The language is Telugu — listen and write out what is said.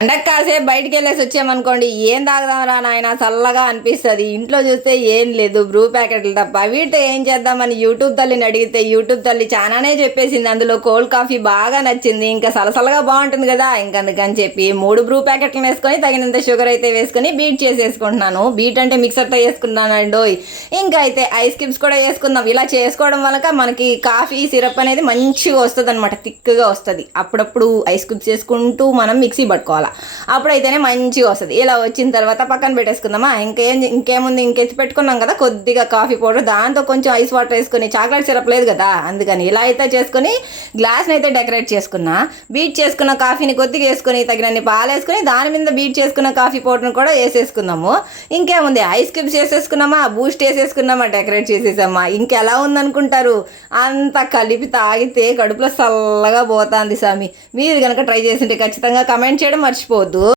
పండగ కాసేపు బయటికి వెళ్ళేసి వచ్చామనుకోండి, ఏం తాగుదాంరా నాయన చల్లగా అనిపిస్తుంది. ఇంట్లో చూస్తే ఏం లేదు, బ్రూ ప్యాకెట్లు తప్ప. వీటితో ఏం చేద్దామని యూట్యూబ్ తల్లిని అడిగితే యూట్యూబ్ తల్లి చాలానే చెప్పేసింది. అందులో కోల్డ్ కాఫీ బాగా నచ్చింది, ఇంకా సలసలగా బాగుంటుంది కదా, ఇంకందుకని చెప్పి 3 బ్రూ ప్యాకెట్లు వేసుకొని తగినంత షుగర్ అయితే వేసుకొని బీట్ చేసేసుకుంటున్నాను. బీట్ అంటే మిక్సర్తో వేసుకున్నానండి. ఇంకా అయితే ఐస్ క్యూబ్స్ కూడా వేసుకుందాం. ఇలా చేసుకోవడం వల్ల మనకి కాఫీ సిరప్ అనేది మంచిగా వస్తుంది అనమాట, థిక్గా వస్తుంది. అప్పుడప్పుడు ఐస్ క్యూబ్స్ వేసుకుంటూ మనం మిక్సీ పట్టుకోవాలి, అప్పుడైతేనే మంచిగా వస్తుంది. ఇలా వచ్చిన తర్వాత పక్కన పెట్టేసుకుందామా. ఇంకేముంది, ఇంకెత్తి పెట్టుకున్నాం కదా కొద్దిగా కాఫీ పౌడర్, దాంతో కొంచెం ఐస్ వాటర్ వేసుకొని, చాక్లెట్ సిరప్ లేదు కదా అందుకని ఇలా అయితే చేసుకొని గ్లాస్ని అయితే డెకరేట్ చేసుకున్నా. బీట్ చేసుకున్న కాఫీని కొద్దిగా వేసుకొని తగినన్ని పాలు వేసుకొని దాని మీద బీట్ చేసుకున్న కాఫీ పౌడర్ని కూడా వేసేసుకుందాము. ఇంకేముంది, ఐస్ క్యూబ్స్ వేసేసుకున్నామా, బూస్ట్ వేసేసుకున్నామా, డెకరేట్ చేసేసామా. ఇంకెలా ఉందనుకుంటారు, అంత కలిపి తాగితే కడుపులో చల్లగా పోతుంది సామి. మీరు కనుక ట్రై చేసింటే ఖచ్చితంగా కమెంట్ చేయడం మర్చిపోవద్దు.